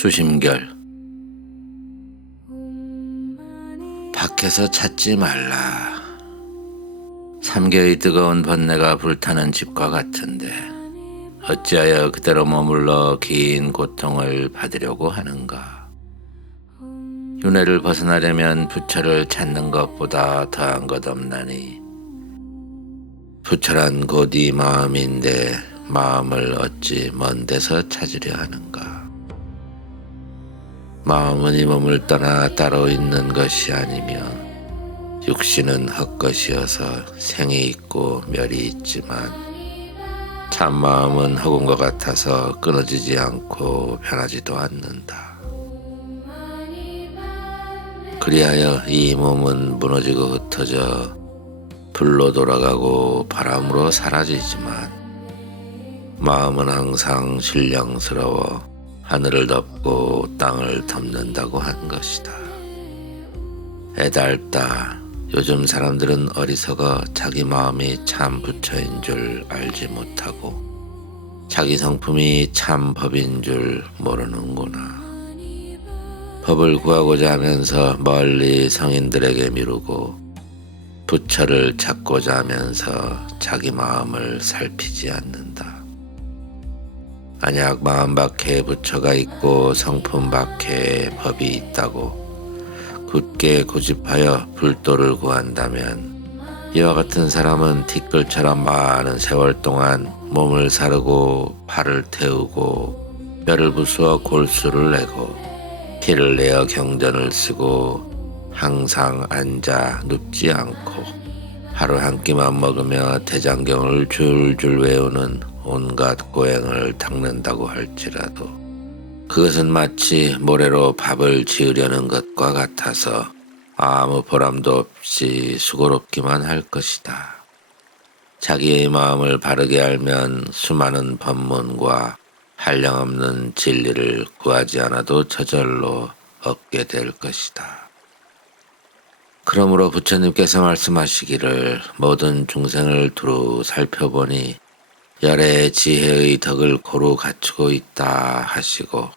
수심결. 밖에서 찾지 말라. 삼겨의 뜨거운 번뇌가 불타는 집과 같은데 어찌하여 그대로 머물러 긴 고통을 받으려고 하는가. 윤회를 벗어나려면 부처를 찾는 것보다 더한 것 없나니 부처란 곧 이 마음인데 마음을 어찌 먼 데서 찾으려 하는가. 마음은 이 몸을 떠나 따로 있는 것이 아니며 육신은 헛것이어서 생이 있고 멸이 있지만 참마음은 허공과 같아서 끊어지지 않고 변하지도 않는다. 그리하여 이 몸은 무너지고 흩어져 불로 돌아가고 바람으로 사라지지만 마음은 항상 신령스러워 하늘을 덮고 땅을 덮는다고 한 것이다. 애달다. 요즘 사람들은 어리석어 자기 마음이 참 부처인 줄 알지 못하고 자기 성품이 참 법인 줄 모르는구나. 법을 구하고자 하면서 멀리 성인들에게 미루고 부처를 찾고자 하면서 자기 마음을 살피지 않는다. 만약 마음 밖에 부처가 있고 성품 밖에 법이 있다고 굳게 고집하여 불도를 구한다면 이와 같은 사람은 티끌처럼 많은 세월 동안 몸을 사르고 발을 태우고 뼈를 부수어 골수를 내고 피를 내어 경전을 쓰고 항상 앉아 눕지 않고 하루 한 끼만 먹으며 대장경을 줄줄 외우는 온갖 고행을 닦는다고 할지라도 그것은 마치 모래로 밥을 지으려는 것과 같아서 아무 보람도 없이 수고롭기만 할 것이다. 자기의 마음을 바르게 알면 수많은 법문과 한량없는 진리를 구하지 않아도 저절로 얻게 될 것이다. 그러므로 부처님께서 말씀하시기를 모든 중생을 두루 살펴보니 열의 지혜의 덕을 고루 갖추고 있다 하시고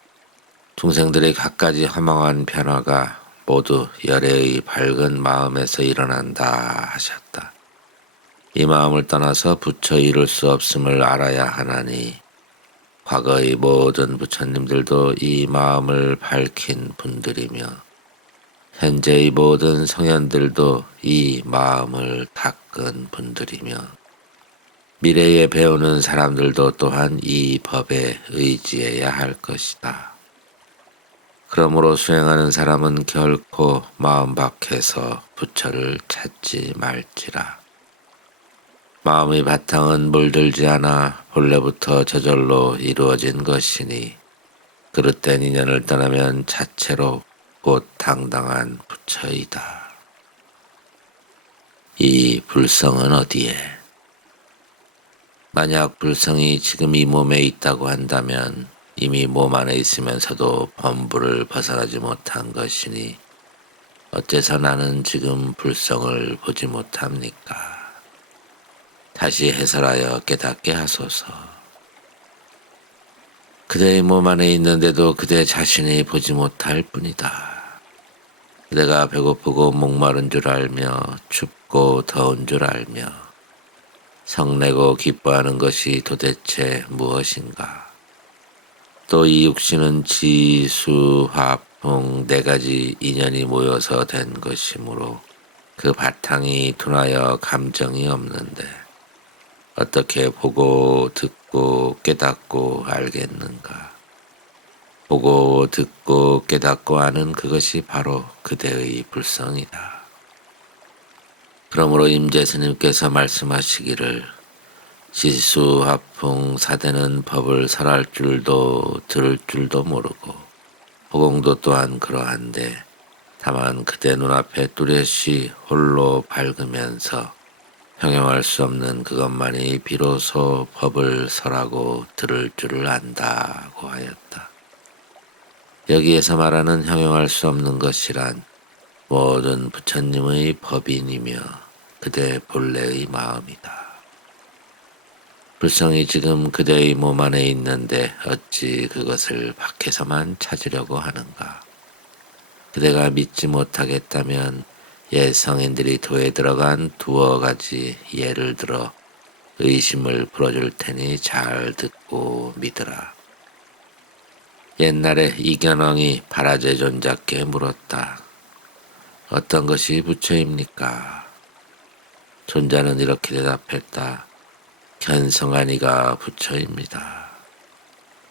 중생들의 갖가지 허망한 변화가 모두 열의 밝은 마음에서 일어난다 하셨다. 이 마음을 떠나서 부처 이룰 수 없음을 알아야 하나니 과거의 모든 부처님들도 이 마음을 밝힌 분들이며 현재의 모든 성현들도 이 마음을 닦은 분들이며 미래에 배우는 사람들도 또한 이 법에 의지해야 할 것이다. 그러므로 수행하는 사람은 결코 마음 밖에서 부처를 찾지 말지라. 마음의 바탕은 물들지 않아 본래부터 저절로 이루어진 것이니 그릇된 인연을 떠나면 자체로 곧 당당한 부처이다. 이 불성은 어디에? 만약 불성이 지금 이 몸에 있다고 한다면 이미 몸 안에 있으면서도 범부를 벗어나지 못한 것이니 어째서 나는 지금 불성을 보지 못합니까? 다시 해설하여 깨닫게 하소서. 그대의 몸 안에 있는데도 그대 자신이 보지 못할 뿐이다. 그대가 배고프고 목마른 줄 알며 춥고 더운 줄 알며 성내고 기뻐하는 것이 도대체 무엇인가? 또 이 육신은 지, 수, 합, 풍 네 가지 인연이 모여서 된 것이므로 그 바탕이 둔하여 감정이 없는데 어떻게 보고 듣고 깨닫고 알겠는가? 보고 듣고 깨닫고 아는 그것이 바로 그대의 불성이다. 그러므로 임재스님께서 말씀하시기를 지수, 화풍, 사대는 법을 설할 줄도 들을 줄도 모르고 허공도 또한 그러한데 다만 그대 눈앞에 뚜렷이 홀로 밝으면서 형용할 수 없는 그것만이 비로소 법을 설하고 들을 줄을 안다고 하였다. 여기에서 말하는 형용할 수 없는 것이란 모든 부처님의 법인이며 그대 본래의 마음이다. 불성이 지금 그대의 몸 안에 있는데 어찌 그것을 밖에서만 찾으려고 하는가? 그대가 믿지 못하겠다면 옛 성인들이 도에 들어간 두어 가지 예를 들어 의심을 풀어줄 테니 잘 듣고 믿으라. 옛날에 이견왕이 바라제 존자께 물었다. 어떤 것이 부처입니까? 존자는 이렇게 대답했다. 견성하니가 부처입니다.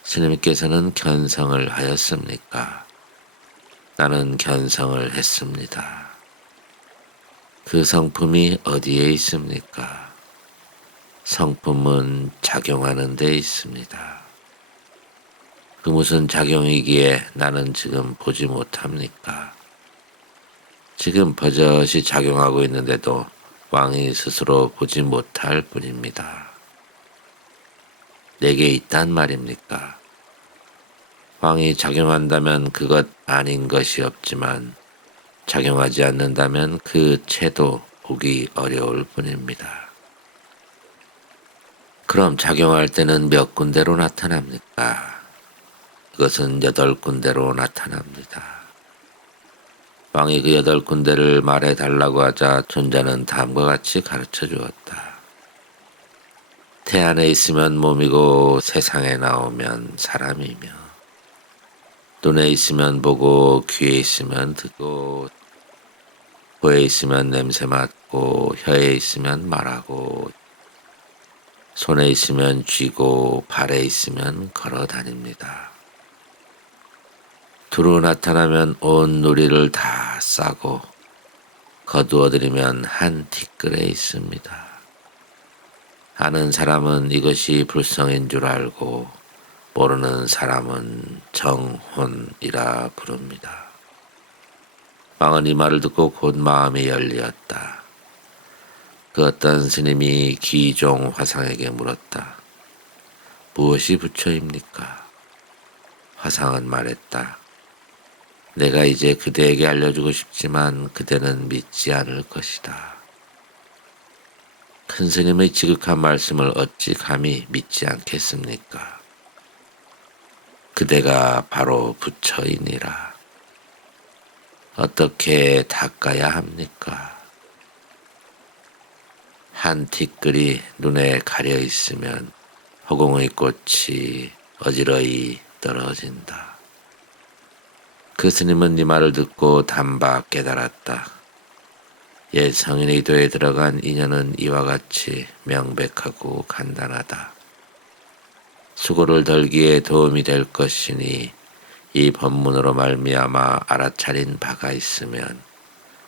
스님께서는 견성을 하였습니까? 나는 견성을 했습니다. 그 성품이 어디에 있습니까? 성품은 작용하는 데 있습니다. 그 무슨 작용이기에 나는 지금 보지 못합니까? 지금 버젓이 작용하고 있는데도 왕이 스스로 보지 못할 뿐입니다. 내게 있단 말입니까? 왕이 작용한다면 그것 아닌 것이 없지만 작용하지 않는다면 그 채도 보기 어려울 뿐입니다. 그럼 작용할 때는 몇 군데로 나타납니까? 그것은 8군데로 나타납니다. 왕이 그 8군데를 말해달라고 하자 존자는 다음과 같이 가르쳐 주었다. 태 안에 있으면 몸이고 세상에 나오면 사람이며 눈에 있으면 보고 귀에 있으면 듣고 코에 있으면 냄새 맡고 혀에 있으면 말하고 손에 있으면 쥐고 발에 있으면 걸어 다닙니다. 두루 나타나면 온 누리를 다 싸고 거두어들이면 한 티끌에 있습니다. 아는 사람은 이것이 불성인 줄 알고 모르는 사람은 정혼이라 부릅니다. 왕은 이 말을 듣고 곧 마음이 열리었다. 그 어떤 스님이 기종 화상에게 물었다. 무엇이 부처입니까? 화상은 말했다. 내가 이제 그대에게 알려주고 싶지만 그대는 믿지 않을 것이다. 큰 스님의 지극한 말씀을 어찌 감히 믿지 않겠습니까? 그대가 바로 부처이니라. 어떻게 닦아야 합니까? 한 티끌이 눈에 가려 있으면 허공의 꽃이 어지러이 떨어진다. 그 스님은 이 말을 듣고 단박 깨달았다. 옛 성인의 도에 들어간 인연은 이와 같이 명백하고 간단하다. 수고를 덜기에 도움이 될 것이니 이 법문으로 말미암아 알아차린 바가 있으면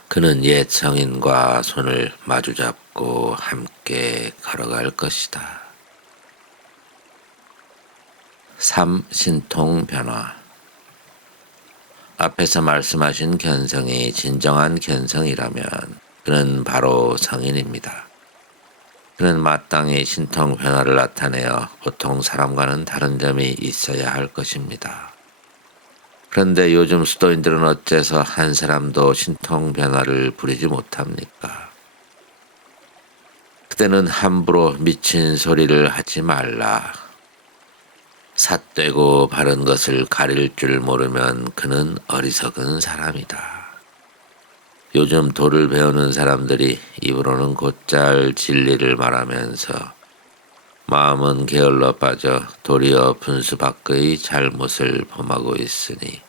그는 옛 성인과 손을 마주잡고 함께 걸어갈 것이다. 3. 신통 변화. 앞에서 말씀하신 견성이 진정한 견성이라면 그는 바로 성인입니다. 그는 마땅히 신통 변화를 나타내어 보통 사람과는 다른 점이 있어야 할 것입니다. 그런데 요즘 수도인들은 어째서 한 사람도 신통 변화를 부리지 못합니까? 그때는 함부로 미친 소리를 하지 말라. 삿되고 바른 것을 가릴 줄 모르면 그는 어리석은 사람이다. 요즘 도를 배우는 사람들이 입으로는 곧잘 진리를 말하면서 마음은 게을러 빠져 도리어 분수 밖의 잘못을 범하고 있으니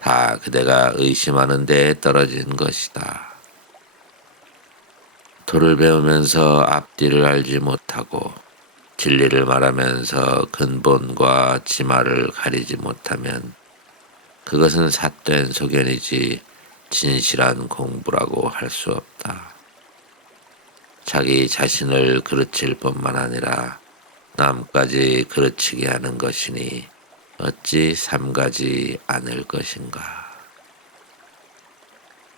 다 그대가 의심하는 데에 떨어진 것이다. 도를 배우면서 앞뒤를 알지 못하고 진리를 말하면서 근본과 지말을 가리지 못하면 그것은 삿된 소견이지 진실한 공부라고 할 수 없다. 자기 자신을 그르칠 뿐만 아니라 남까지 그르치게 하는 것이니 어찌 삼가지 않을 것인가.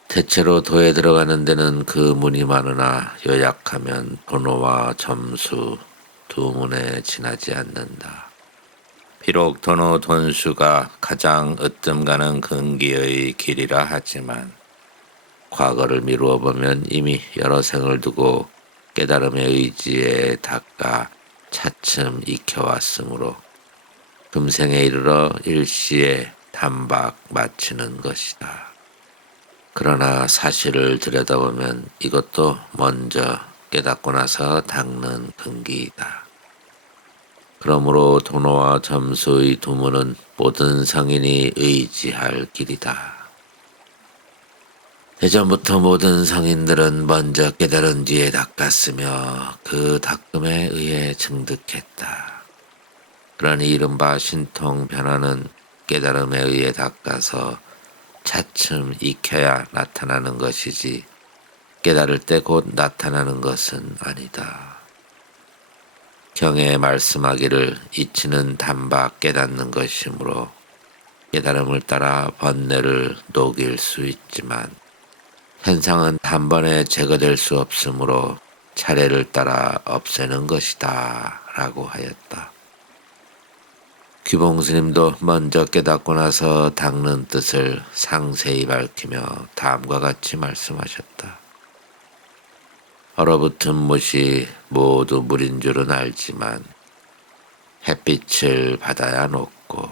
대체로 도에 들어가는 데는 그 문이 많으나 요약하면 번호와 점수 두 문에 지나지 않는다. 비록 돈호 돈수가 가장 으뜸가는 근기의 길이라 하지만 과거를 미루어 보면 이미 여러 생을 두고 깨달음의 의지에 닦아 차츰 익혀왔으므로 금생에 이르러 일시에 단박 마치는 것이다. 그러나 사실을 들여다보면 이것도 먼저 깨닫고 나서 닦는 근기이다. 그러므로 도노와 점수의 두문은 모든 성인이 의지할 길이다. 예전부터 모든 성인들은 먼저 깨달은 뒤에 닦았으며 그 닦음에 의해 증득했다. 그러니 이른바 신통 변화는 깨달음에 의해 닦아서 차츰 익혀야 나타나는 것이지 깨달을 때 곧 나타나는 것은 아니다. 경에 말씀하기를 이치는 단박 깨닫는 것이므로 깨달음을 따라 번뇌를 녹일 수 있지만 현상은 단번에 제거될 수 없으므로 차례를 따라 없애는 것이다 라고 하였다. 귀봉스님도 먼저 깨닫고 나서 닦는 뜻을 상세히 밝히며 다음과 같이 말씀하셨다. 얼어붙은 못이 모두 물인 줄은 알지만 햇빛을 받아야 녹고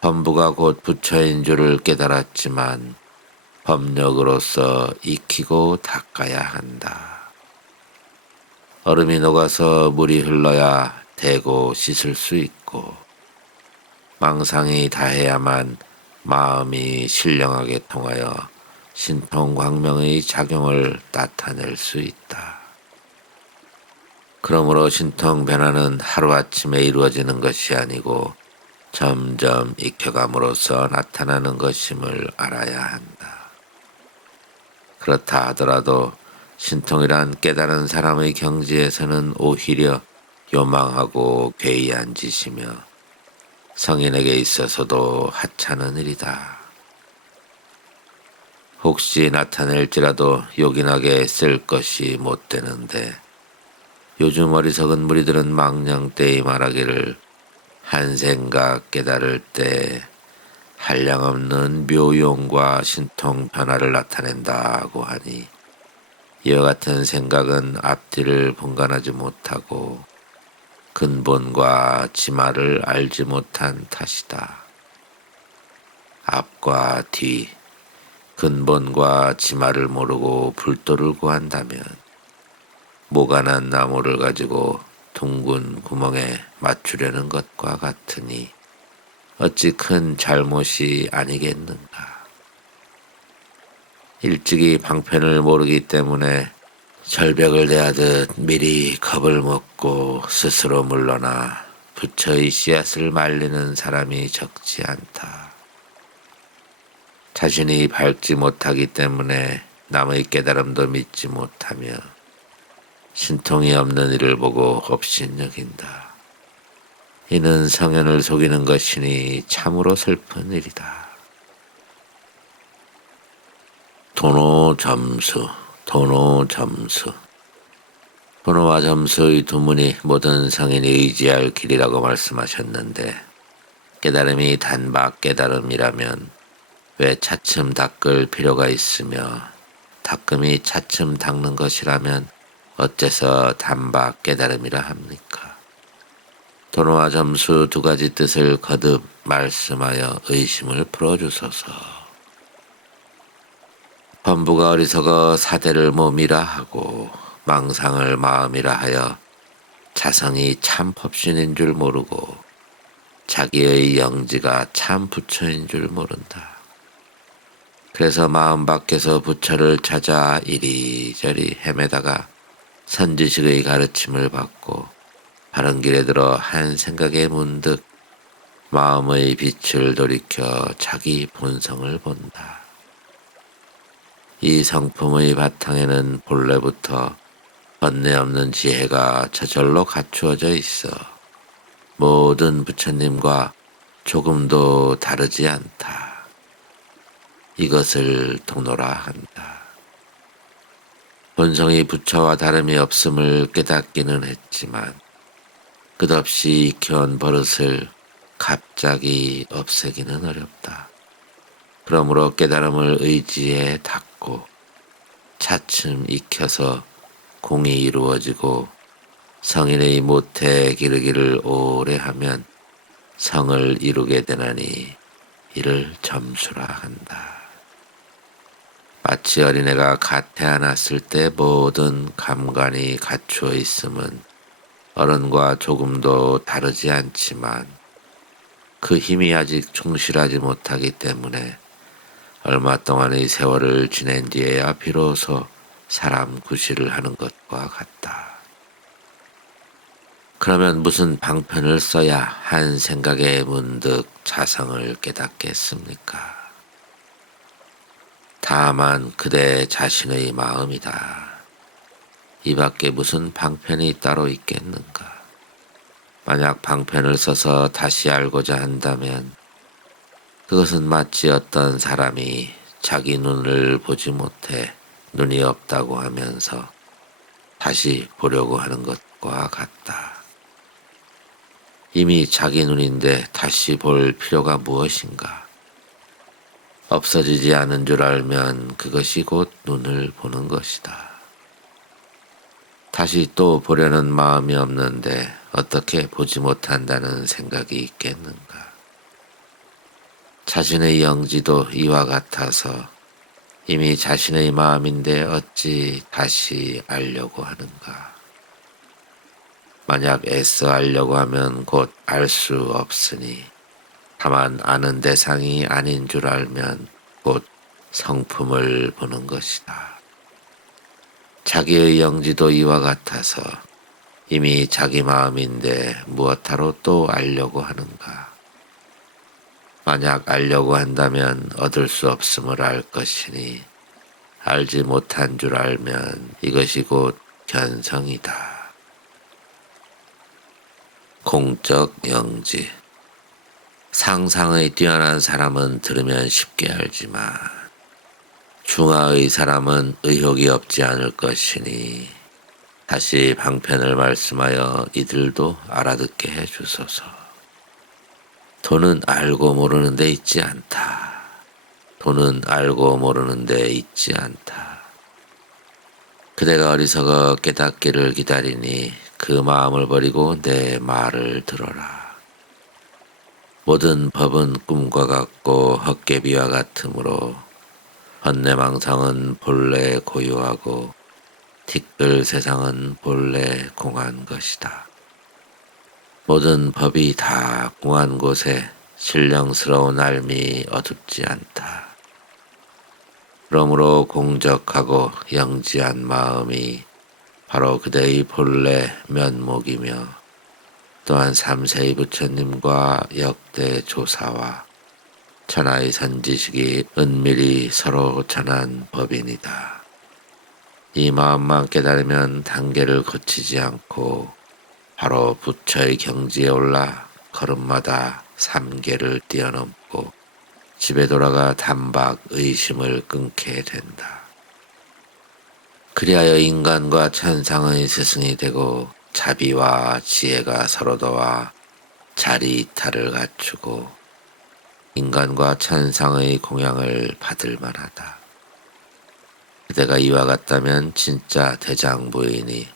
범부가 곧 부처인 줄을 깨달았지만 법력으로서 익히고 닦아야 한다. 얼음이 녹아서 물이 흘러야 대고 씻을 수 있고 망상이 다해야만 마음이 신령하게 통하여 신통광명의 작용을 나타낼 수 있다. 그러므로 신통 변화는 하루아침에 이루어지는 것이 아니고 점점 익혀감으로써 나타나는 것임을 알아야 한다. 그렇다 하더라도 신통이란 깨달은 사람의 경지에서는 오히려 요망하고 괴이한 짓이며 성인에게 있어서도 하찮은 일이다. 혹시 나타낼지라도 요긴하게 쓸 것이 못 되는데 요즘 어리석은 무리들은 망령때에 말하기를 한 생각 깨달을 때 한량없는 묘용과 신통 변화를 나타낸다고 하니 이와 같은 생각은 앞뒤를 분간하지 못하고 근본과 지말을 알지 못한 탓이다. 앞과 뒤, 근본과 지말을 모르고 불도를 구한다면 모가난 나무를 가지고 둥근 구멍에 맞추려는 것과 같으니 어찌 큰 잘못이 아니겠는가. 일찍이 방편을 모르기 때문에 절벽을 대하듯 미리 겁을 먹고 스스로 물러나 부처의 씨앗을 말리는 사람이 적지 않다. 자신이 밟지 못하기 때문에 남의 깨달음도 믿지 못하며 신통이 없는 이를 보고 업신여긴다. 이는 성현을 속이는 것이니 참으로 슬픈 일이다. 도노점수, 도노점수. 도노와 점수의 두문이 모든 성인이 의지할 길이라고 말씀하셨는데 깨달음이 단박 깨달음이라면 왜 차츰 닦을 필요가 있으며 닦음이 차츰 닦는 것이라면 어째서 단박 깨달음이라 합니까? 도노와 점수 두 가지 뜻을 거듭 말씀하여 의심을 풀어주소서. 범부가 어리석어 사대를 몸이라 하고 망상을 마음이라 하여 자성이 참 법신인 줄 모르고 자기의 영지가 참 부처인 줄 모른다. 그래서 마음 밖에서 부처를 찾아 이리저리 헤매다가 선지식의 가르침을 받고 바른 길에 들어 한 생각에 문득 마음의 빛을 돌이켜 자기 본성을 본다. 이 성품의 바탕에는 본래부터 번뇌 없는 지혜가 저절로 갖추어져 있어 모든 부처님과 조금도 다르지 않다. 이것을 도노라 한다. 본성이 부처와 다름이 없음을 깨닫기는 했지만 끝없이 익혀온 버릇을 갑자기 없애기는 어렵다. 그러므로 깨달음을 의지에 닦고 차츰 익혀서 공이 이루어지고 성인의 모태 기르기를 오래 하면 성을 이루게 되나니 이를 점수라 한다. 마치 어린애가 갓 태어났을 때 모든 감관이 갖추어 있음은 어른과 조금도 다르지 않지만 그 힘이 아직 충실하지 못하기 때문에 얼마 동안의 세월을 지낸 뒤에야 비로소 사람 구실을 하는 것과 같다. 그러면 무슨 방편을 써야 한 생각에 문득 자성을 깨닫겠습니까? 다만 그대 자신의 마음이다. 이 밖에 무슨 방편이 따로 있겠는가? 만약 방편을 써서 다시 알고자 한다면 그것은 마치 어떤 사람이 자기 눈을 보지 못해 눈이 없다고 하면서 다시 보려고 하는 것과 같다. 이미 자기 눈인데 다시 볼 필요가 무엇인가? 없어지지 않은 줄 알면 그것이 곧 눈을 보는 것이다. 다시 또 보려는 마음이 없는데 어떻게 보지 못한다는 생각이 있겠는가? 자신의 영지도 이와 같아서 이미 자신의 마음인데 어찌 다시 알려고 하는가? 만약 애써 알려고 하면 곧 알 수 없으니 다만 아는 대상이 아닌 줄 알면 곧 성품을 보는 것이다. 자기의 영지도 이와 같아서 이미 자기 마음인데 무엇하러 또 알려고 하는가? 만약 알려고 한다면 얻을 수 없음을 알 것이니 알지 못한 줄 알면 이것이 곧 견성이다. 공적 영지. 상상의 뛰어난 사람은 들으면 쉽게 알지만 중하의 사람은 의혹이 없지 않을 것이니 다시 방편을 말씀하여 이들도 알아듣게 해주소서. 돈은 알고 모르는 데 있지 않다. 돈은 알고 모르는 데 있지 않다. 그대가 어리석어 깨닫기를 기다리니 그 마음을 버리고 내 말을 들어라. 모든 법은 꿈과 같고 헛개비와 같으므로 헌내망상은 본래 고요하고 티끌 세상은 본래 공한 것이다. 모든 법이 다 공한 곳에 신령스러운 알미 어둡지 않다. 그러므로 공적하고 영지한 마음이 바로 그대의 본래 면목이며 또한 삼세의 부처님과 역대 조사와 천하의 선지식이 은밀히 서로 전한 법이니다. 이 마음만 깨달으면 단계를 거치지 않고 바로 부처의 경지에 올라 걸음마다 3계를 뛰어넘고 집에 돌아가 단박 의심을 끊게 된다. 그리하여 인간과 천상의 스승이 되고 자비와 지혜가 서로 도와 자리 이탈을 갖추고 인간과 천상의 공양을 받을 만하다. 그대가 이와 같다면 진짜 대장부인이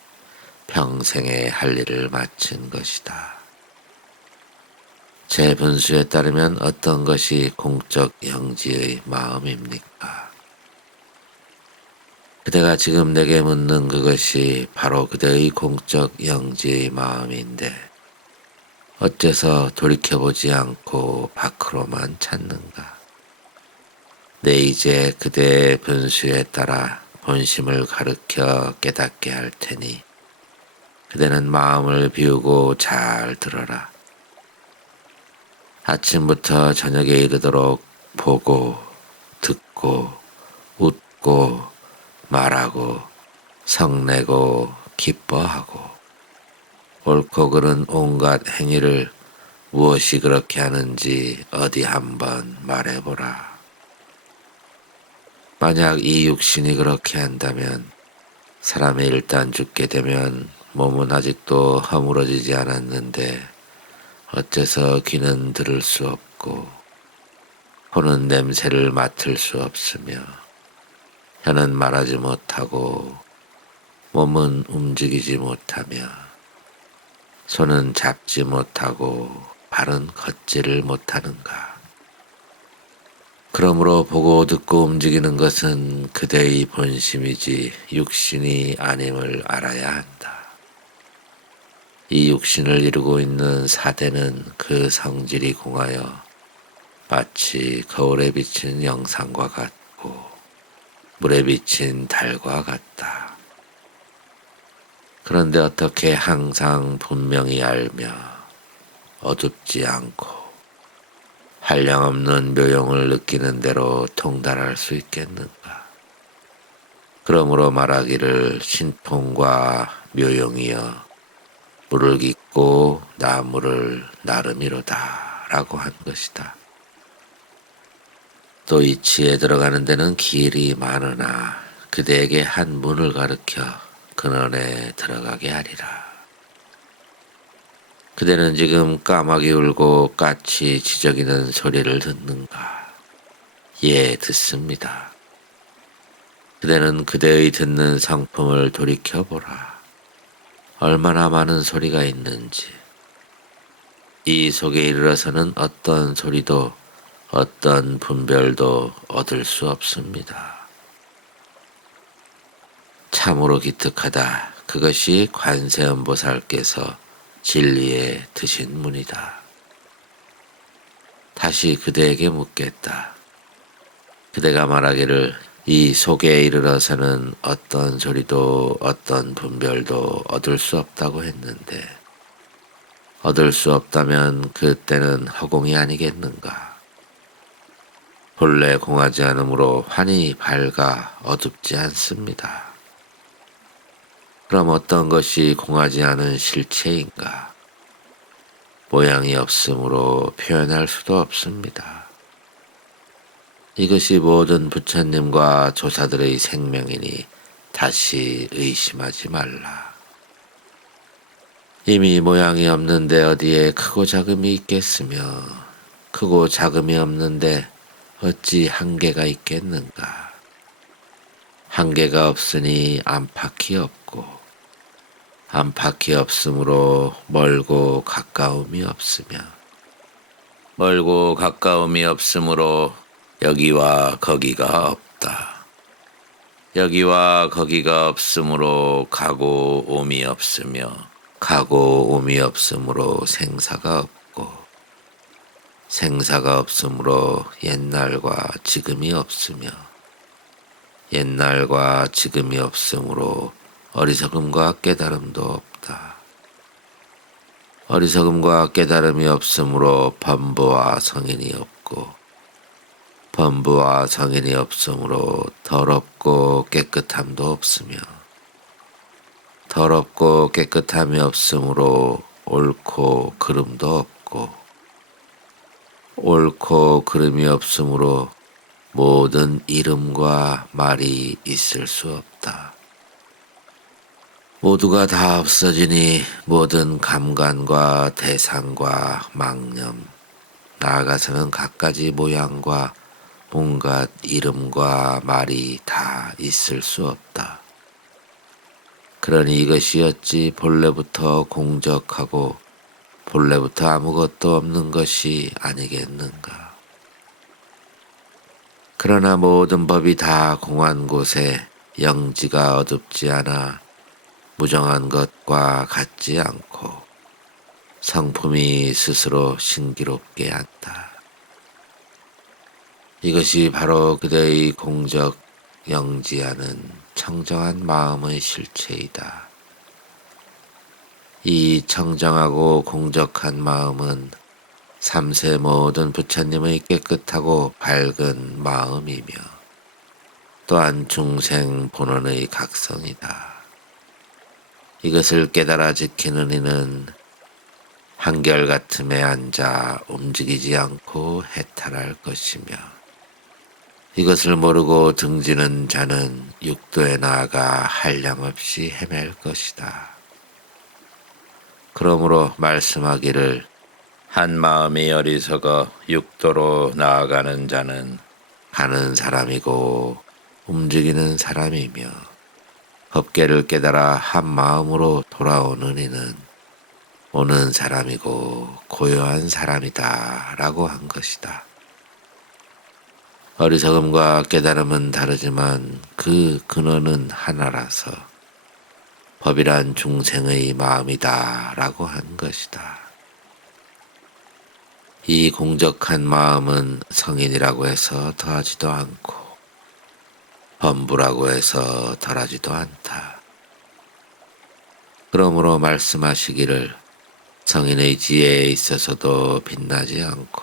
평생의 할 일을 마친 것이다. 제 분수에 따르면 어떤 것이 공적 영지의 마음입니까? 그대가 지금 내게 묻는 그것이 바로 그대의 공적 영지의 마음인데 어째서 돌이켜보지 않고 밖으로만 찾는가? 내 이제 그대의 분수에 따라 본심을 가르쳐 깨닫게 할 테니 그대는 마음을 비우고 잘 들어라. 아침부터 저녁에 이르도록 보고 듣고 웃고 말하고 성내고 기뻐하고 옳고 그른 온갖 행위를 무엇이 그렇게 하는지 어디 한번 말해보라. 만약 이 육신이 그렇게 한다면 사람이 일단 죽게 되면 몸은 아직도 허물어지지 않았는데 어째서 귀는 들을 수 없고 코는 냄새를 맡을 수 없으며 혀는 말하지 못하고 몸은 움직이지 못하며 손은 잡지 못하고 발은 걷지를 못하는가. 그러므로 보고 듣고 움직이는 것은 그대의 본심이지 육신이 아님을 알아야 한다. 이 육신을 이루고 있는 사대는 그 성질이 공하여 마치 거울에 비친 영상과 같고 물에 비친 달과 같다. 그런데 어떻게 항상 분명히 알며 어둡지 않고 한량없는 묘용을 느끼는 대로 통달할 수 있겠는가? 그러므로 말하기를 신통과 묘용이여 물을 깃고 나무를 나름이로다 라고 한 것이다. 또 이치에 들어가는 데는 길이 많으나 그대에게 한 문을 가르쳐 근원에 들어가게 하리라. 그대는 지금 까마귀 울고 까치 지저귀는 소리를 듣는가? 예, 듣습니다. 그대는 그대의 듣는 성품을 돌이켜보라. 얼마나 많은 소리가 있는지. 이 속에 이르러서는 어떤 소리도 어떤 분별도 얻을 수 없습니다. 참으로 기특하다. 그것이 관세음보살께서 진리에 드신 문이다. 다시 그대에게 묻겠다. 그대가 말하기를 이 속에 이르러서는 어떤 소리도 어떤 분별도 얻을 수 없다고 했는데 얻을 수 없다면 그때는 허공이 아니겠는가? 본래 공하지 않으므로 환히 밝아 어둡지 않습니다. 그럼 어떤 것이 공하지 않은 실체인가? 모양이 없으므로 표현할 수도 없습니다. 이것이 모든 부처님과 조사들의 생명이니 다시 의심하지 말라. 이미 모양이 없는데 어디에 크고 작음이 있겠으며 크고 작음이 없는데 어찌 한계가 있겠는가. 한계가 없으니 안팎이 없고 안팎이 없으므로 멀고 가까움이 없으며 멀고 가까움이 없으므로 여기와 거기가 없다. 여기와 거기가 없으므로 가고 옴이 없으며 가고 옴이 없으므로 생사가 없고 생사가 없으므로 옛날과 지금이 없으며 옛날과 지금이 없으므로 어리석음과 깨달음도 없다. 어리석음과 깨달음이 없으므로 범부와 성인이 없고 범부와 성인이 없으므로 더럽고 깨끗함도 없으며 더럽고 깨끗함이 없으므로 옳고 그름도 없고 옳고 그름이 없으므로 모든 이름과 말이 있을 수 없다. 모두가 다 없어지니 모든 감관과 대상과 망념, 나아가서는 갖가지 모양과 온갖 이름과 말이 다 있을 수 없다. 그러니 이것이 어찌 본래부터 공적하고 본래부터 아무것도 없는 것이 아니겠는가. 그러나 모든 법이 다 공한 곳에 영지가 어둡지 않아 무정한 것과 같지 않고 성품이 스스로 신기롭게 한다. 이것이 바로 그대의 공적 영지하는 청정한 마음의 실체이다. 이 청정하고 공적한 마음은 삼세 모든 부처님의 깨끗하고 밝은 마음이며 또한 중생 본원의 각성이다. 이것을 깨달아 지키는 이는 한결같음에 앉아 움직이지 않고 해탈할 것이며 이것을 모르고 등지는 자는 육도에 나아가 한량없이 헤맬 것이다. 그러므로 말씀하기를 한 마음이 어리석어 육도로 나아가는 자는 가는 사람이고 움직이는 사람이며 법계를 깨달아 한 마음으로 돌아오는 이는 오는 사람이고 고요한 사람이다 라고 한 것이다. 어리석음과 깨달음은 다르지만 그 근원은 하나라서 법이란 중생의 마음이다 라고 한 것이다. 이 공적한 마음은 성인이라고 해서 더하지도 않고 범부라고 해서 덜하지도 않다. 그러므로 말씀하시기를 성인의 지혜에 있어서도 빛나지 않고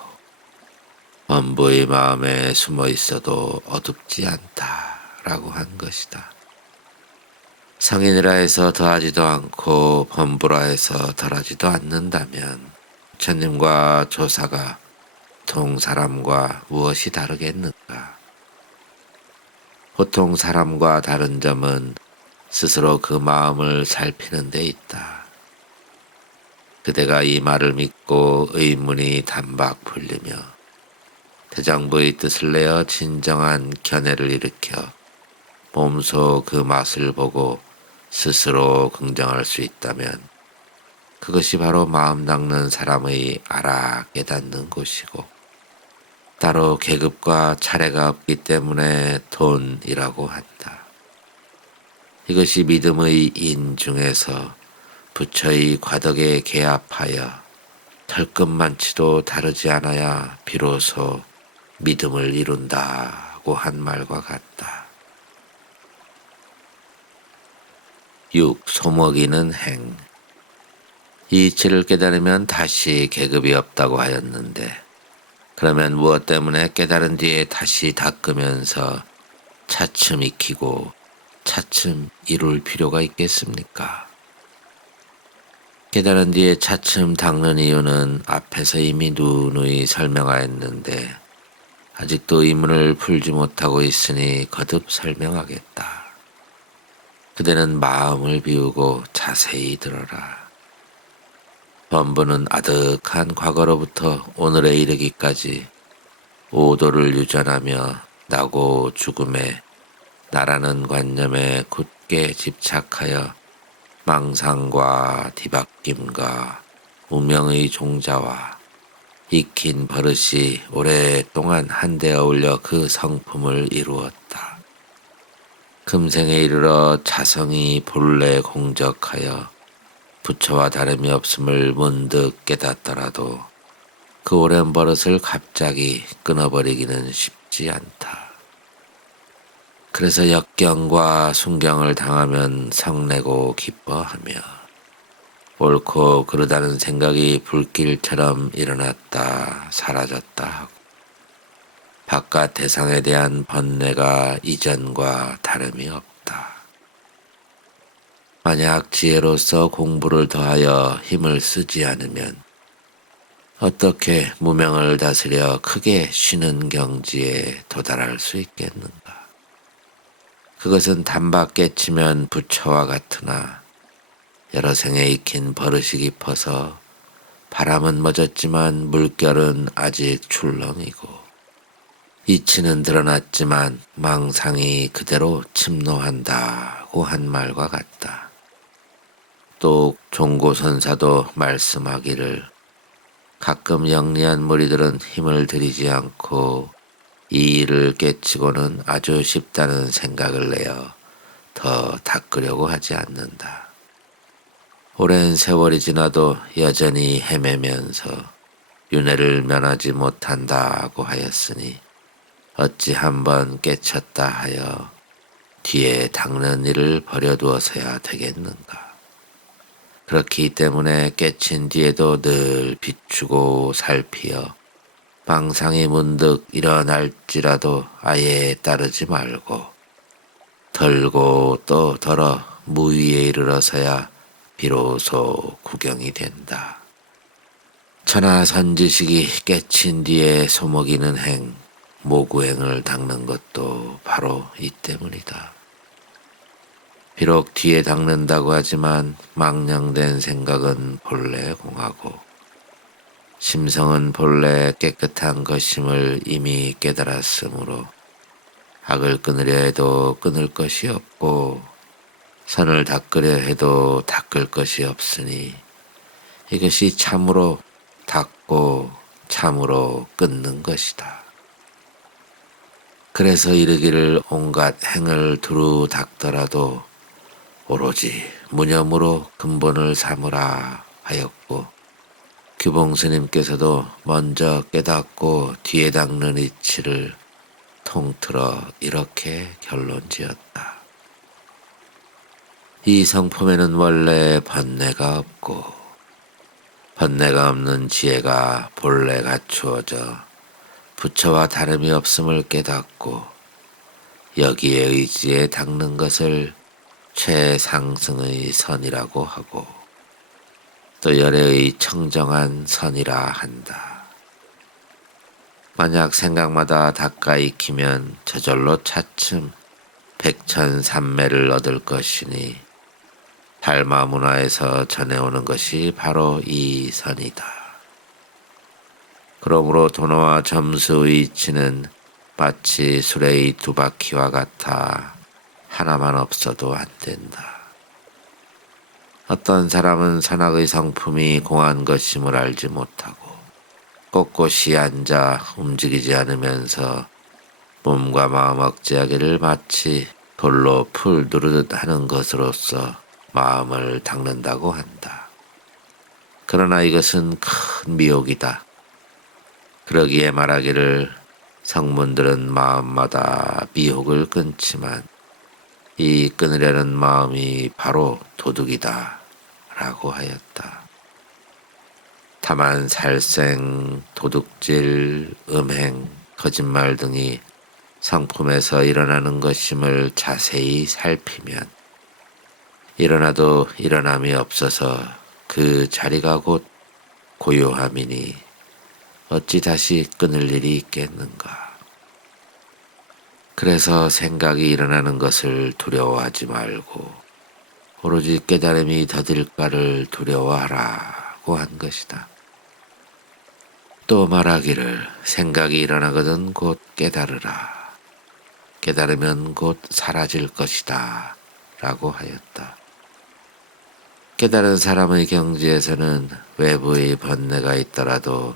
범부의 마음에 숨어 있어도 어둡지 않다라고 한 것이다. 성인이라 해서 더하지도 않고 범부라 해서 덜하지도 않는다면 부처님과 조사가 보통 사람과 무엇이 다르겠는가? 보통 사람과 다른 점은 스스로 그 마음을 살피는 데 있다. 그대가 이 말을 믿고 의문이 단박 풀리며 대장부의 뜻을 내어 진정한 견해를 일으켜 몸소 그 맛을 보고 스스로 긍정할 수 있다면 그것이 바로 마음 닦는 사람의 알아 깨닫는 곳이고 따로 계급과 차례가 없기 때문에 돈이라고 한다. 이것이 믿음의 인 중에서 부처의 과덕에 개합하여 털끝만치도 다르지 않아야 비로소 믿음을 이룬다고 한 말과 같다. 6. 소먹이는 행. 이 이치를 깨달으면 다시 계급이 없다고 하였는데 그러면 무엇 때문에 깨달은 뒤에 다시 닦으면서 차츰 익히고 차츰 이룰 필요가 있겠습니까? 깨달은 뒤에 차츰 닦는 이유는 앞에서 이미 누누이 설명하였는데 아직도 의문을 풀지 못하고 있으니 거듭 설명하겠다. 그대는 마음을 비우고 자세히 들어라. 범부는 아득한 과거로부터 오늘에 이르기까지 오도를 유전하며 나고 죽음에 나라는 관념에 굳게 집착하여 망상과 뒤바뀜과 무명의 종자와 익힌 버릇이 오랫동안 한데 어울려 그 성품을 이루었다. 금생에 이르러 자성이 본래 공적하여 부처와 다름이 없음을 문득 깨닫더라도 그 오랜 버릇을 갑자기 끊어버리기는 쉽지 않다. 그래서 역경과 순경을 당하면 성내고 기뻐하며 옳고 그르다는 생각이 불길처럼 일어났다 사라졌다 하고 바깥 대상에 대한 번뇌가 이전과 다름이 없다. 만약 지혜로서 공부를 더하여 힘을 쓰지 않으면 어떻게 무명을 다스려 크게 쉬는 경지에 도달할 수 있겠는가? 그것은 단박 깨치면 부처와 같으나 여러 생에 익힌 버릇이 깊어서 바람은 멎었지만 물결은 아직 출렁이고 이치는 드러났지만 망상이 그대로 침노한다고 한 말과 같다. 또 종고선사도 말씀하기를 가끔 영리한 무리들은 힘을 들이지 않고 이 일을 깨치고는 아주 쉽다는 생각을 내어 더 닦으려고 하지 않는다. 오랜 세월이 지나도 여전히 헤매면서 윤회를 면하지 못한다고 하였으니 어찌 한번 깨쳤다 하여 뒤에 닦는 일을 버려두어서야 되겠는가. 그렇기 때문에 깨친 뒤에도 늘 비추고 살피어 망상이 문득 일어날지라도 아예 따르지 말고 덜고 또 덜어 무위에 이르러서야 비로소 구경이 된다. 천하선지식이 깨친 뒤에 소먹이는 행, 모구행을 닦는 것도 바로 이 때문이다. 비록 뒤에 닦는다고 하지만 망령된 생각은 본래 공하고 심성은 본래 깨끗한 것임을 이미 깨달았으므로 악을 끊으려 해도 끊을 것이 없고 선을 닦으려 해도 닦을 것이 없으니 이것이 참으로 닫고 참으로 끊는 것이다. 그래서 이르기를 온갖 행을 두루 닦더라도 오로지 무념으로 근본을 삼으라 하였고, 규봉 스님께서도 먼저 깨닫고 뒤에 닦는 이치를 통틀어 이렇게 결론지었다. 이 성품에는 원래 번뇌가 없고 번뇌가 없는 지혜가 본래 갖추어져 부처와 다름이 없음을 깨닫고 여기에 의지에 닦는 것을 최상승의 선이라고 하고 또 열애의 청정한 선이라 한다. 만약 생각마다 닦아 익히면 저절로 차츰 백천삼매를 얻을 것이니 달마 문화에서 전해오는 것이 바로 이 선이다. 그러므로 도노와 점수의 이치는 마치 수레의 두 바퀴와 같아 하나만 없어도 안 된다. 어떤 사람은 선악의 성품이 공한 것임을 알지 못하고 꼿꼿이 앉아 움직이지 않으면서 몸과 마음 억제하기를 마치 돌로 풀 누르듯 하는 것으로서 마음을 닦는다고 한다. 그러나 이것은 큰 미혹이다. 그러기에 말하기를 성문들은 마음마다 미혹을 끊지만 이 끊으려는 마음이 바로 도둑이다 라고 하였다. 다만 살생, 도둑질, 음행, 거짓말 등이 성품에서 일어나는 것임을 자세히 살피면 일어나도 일어남이 없어서 그 자리가 곧 고요함이니 어찌 다시 끊을 일이 있겠는가. 그래서 생각이 일어나는 것을 두려워하지 말고 오로지 깨달음이 더딜까를 두려워하라고 한 것이다. 또 말하기를 생각이 일어나거든 곧 깨달으라. 깨달으면 곧 사라질 것이다 라고 하였다. 깨달은 사람의 경지에서는 외부의 번뇌가 있더라도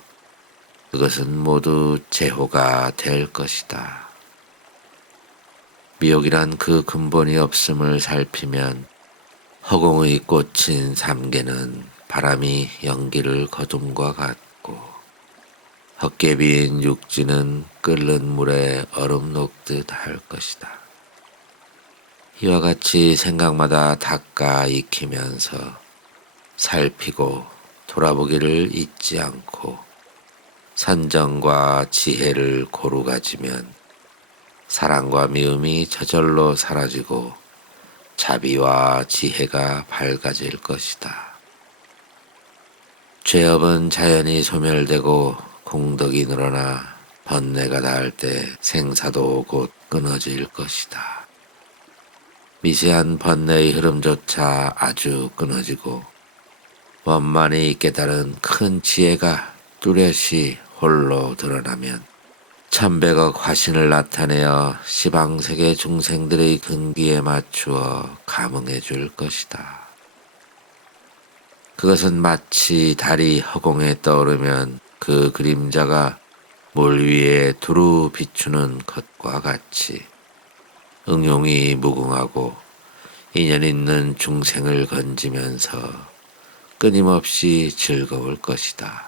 그것은 모두 제호가 될 것이다. 미혹이란 그 근본이 없음을 살피면 허공의 꽃인 삼계는 바람이 연기를 거둠과 같고 헛개비인 육지는 끓는 물에 얼음 녹듯 할 것이다. 이와 같이 생각마다 닦아 익히면서 살피고 돌아보기를 잊지 않고 선정과 지혜를 고루 가지면 사랑과 미움이 저절로 사라지고 자비와 지혜가 밝아질 것이다. 죄업은 자연히 소멸되고 공덕이 늘어나 번뇌가 닿을 때 생사도 곧 끊어질 것이다. 미세한 번뇌의 흐름조차 아주 끊어지고 원만히 깨달은 큰 지혜가 뚜렷이 홀로 드러나면 천백억 화신을 나타내어 시방세계 중생들의 근기에 맞추어 감응해 줄 것이다. 그것은 마치 달이 허공에 떠오르면 그 그림자가 물 위에 두루 비추는 것과 같이 응용이 무궁하고 인연 있는 중생을 건지면서 끊임없이 즐거울 것이다.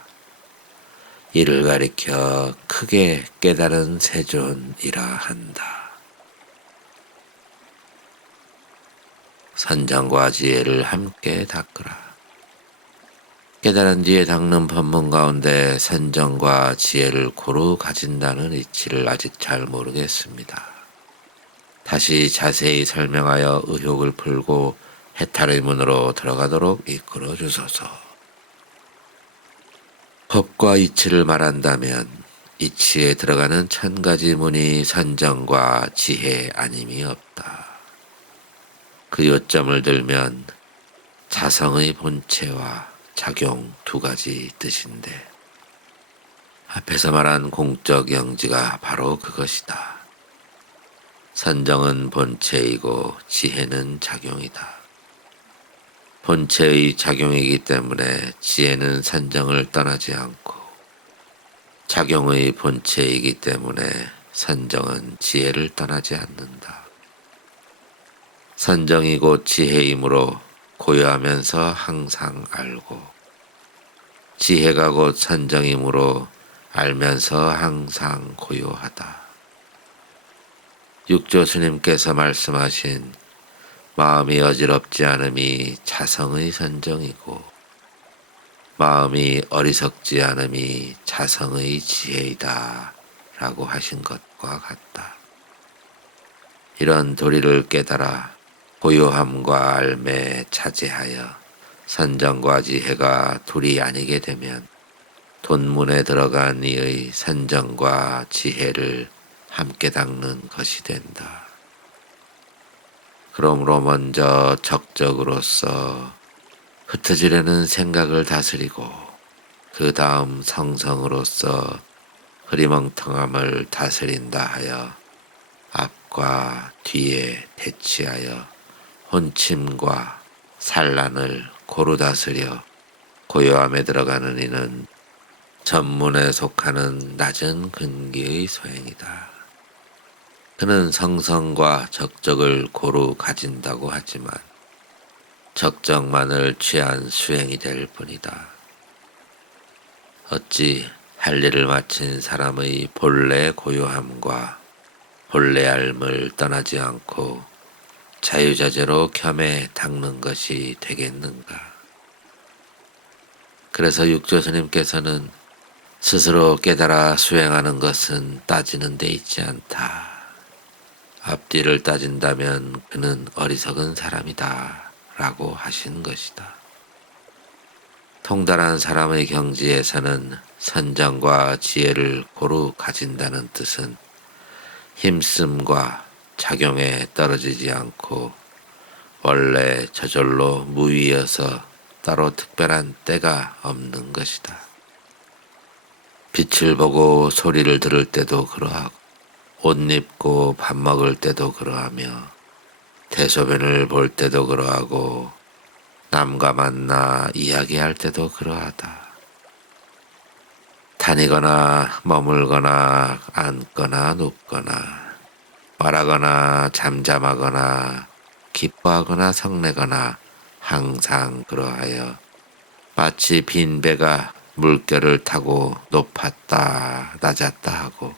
이를 가리켜 크게 깨달은 세존이라 한다. 선정과 지혜를 함께 닦으라. 깨달은 뒤에 닦는 법문 가운데 선정과 지혜를 고루 가진다는 이치를 아직 잘 모르겠습니다. 다시 자세히 설명하여 의혹을 풀고 해탈의 문으로 들어가도록 이끌어 주소서. 법과 이치를 말한다면 이치에 들어가는 1000가지 문이 선정과 지혜 아님이 없다. 그 요점을 들면 자성의 본체와 작용 2가지 뜻인데 앞에서 말한 공적 영지가 바로 그것이다. 선정은 본체이고 지혜는 작용이다. 본체의 작용이기 때문에 지혜는 선정을 떠나지 않고, 작용의 본체이기 때문에 선정은 지혜를 떠나지 않는다. 선정이 곧 지혜이므로 고요하면서 항상 알고, 지혜가 곧 선정이므로 알면서 항상 고요하다. 육조 스님께서 말씀하신 마음이 어지럽지 않음이 자성의 선정이고, 마음이 어리석지 않음이 자성의 지혜이다 라고 하신 것과 같다. 이런 도리를 깨달아 고요함과 알매 자제하여 선정과 지혜가 둘이 아니게 되면 돈문에 들어간 이의 선정과 지혜를 함께 닦는 것이 된다. 그러므로 먼저 적적으로서 흩어지려는 생각을 다스리고, 그 다음 성성으로서 흐리멍텅함을 다스린다 하여 앞과 뒤에 대치하여 혼침과 산란을 고루 다스려 고요함에 들어가는 이는 전문에 속하는 낮은 근기의 소행이다. 그는 성성과 적적을 고루 가진다고 하지만 적정만을 취한 수행이 될 뿐이다. 어찌 할 일을 마친 사람의 본래 고요함과 본래 알을 떠나지 않고 자유자재로 겸해 닦는 것이 되겠는가. 그래서 육조 스님께서는 스스로 깨달아 수행하는 것은 따지는 데 있지 않다. 앞뒤를 따진다면 그는 어리석은 사람이다 라고 하신 것이다. 통달한 사람의 경지에서는 선정과 지혜를 고루 가진다는 뜻은 힘씀과 작용에 떨어지지 않고 원래 저절로 무위여서 따로 특별한 때가 없는 것이다. 빛을 보고 소리를 들을 때도 그러하고, 옷 입고 밥 먹을 때도 그러하며, 대소변을 볼 때도 그러하고, 남과 만나 이야기할 때도 그러하다. 다니거나 머물거나 앉거나 눕거나, 말하거나 잠잠하거나 기뻐하거나 성내거나 항상 그러하여 마치 빈 배가 물결을 타고 높았다 낮았다 하고,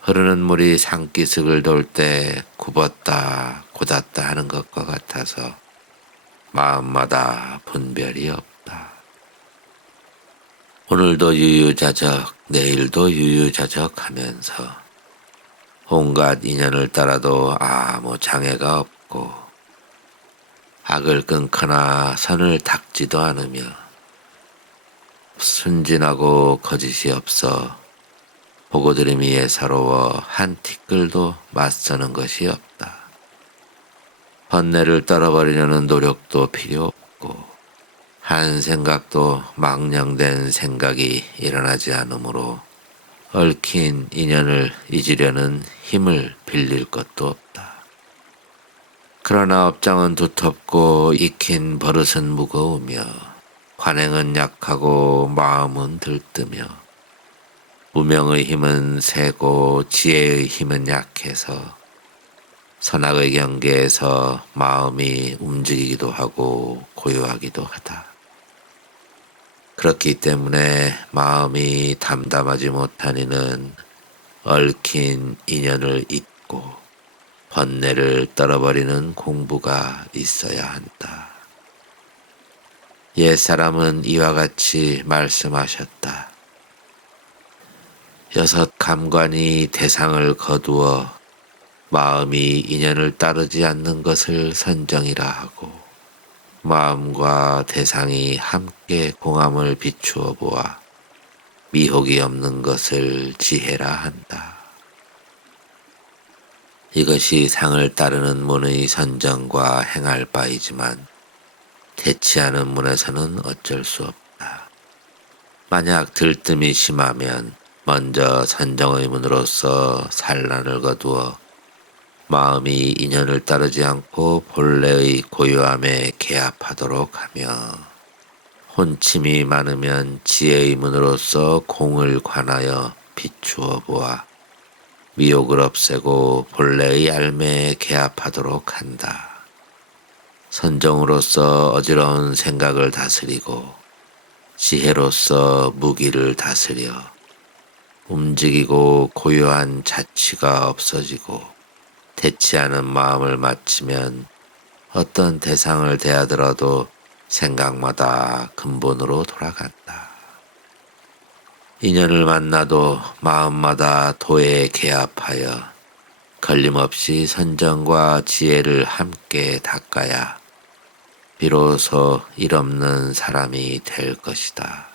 흐르는 물이 산기슭을 돌 때 굽었다 곧았다 하는 것과 같아서 마음마다 분별이 없다. 오늘도 유유자적, 내일도 유유자적 하면서 온갖 인연을 따라도 아무 장애가 없고, 악을 끊거나 선을 닦지도 않으며, 순진하고 거짓이 없어 보고드림이 예사로워 한 티끌도 맞서는 것이 없다. 번뇌를 떨어버리려는 노력도 필요 없고, 한 생각도 망령된 생각이 일어나지 않으므로 얽힌 인연을 잊으려는 힘을 빌릴 것도 없다. 그러나 업장은 두텁고 익힌 버릇은 무거우며, 관행은 약하고 마음은 들뜨며, 무명의 힘은 세고 지혜의 힘은 약해서 선악의 경계에서 마음이 움직이기도 하고 고요하기도 하다. 그렇기 때문에 마음이 담담하지 못한 이는 얽힌 인연을 잊고 번뇌를 떨어버리는 공부가 있어야 한다. 옛사람은 이와 같이 말씀하셨다. 6 감관이 대상을 거두어 마음이 인연을 따르지 않는 것을 선정이라 하고, 마음과 대상이 함께 공함을 비추어 보아 미혹이 없는 것을 지혜라 한다. 이것이 상을 따르는 문의 선정과 행할 바이지만 대치하는 문에서는 어쩔 수 없다. 만약 들뜸이 심하면 먼저 선정의 문으로서 산란을 거두어 마음이 인연을 따르지 않고 본래의 고요함에 개합하도록 하며 혼침이 많으면 지혜의 문으로서 공을 관하여 비추어 보아 미혹을 없애고 본래의 알매에 개합하도록 한다. 선정으로서 어지러운 생각을 다스리고 지혜로서 무기를 다스려 움직이고 고요한 자취가 없어지고 대치하는 마음을 맞추면 어떤 대상을 대하더라도 생각마다 근본으로 돌아간다. 인연을 만나도 마음마다 도에 개합하여 걸림없이 선정과 지혜를 함께 닦아야 비로소 일없는 사람이 될 것이다.